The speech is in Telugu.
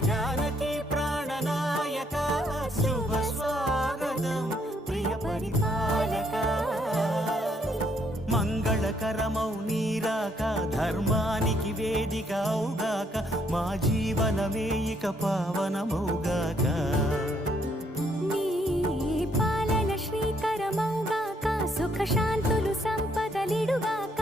జానకి ప్రాణనాయక శుభ స్వాగతం ప్రియ పరిపాలక మంగళకరమౌ నీరాక ధర్మానికి వేదిక అవుగాక మా జీవనమే ఇక పావనమౌగాక నీ పాలన శ్రీకరమౌగాక సుఖ శాంతులు సంపదలిడుగాక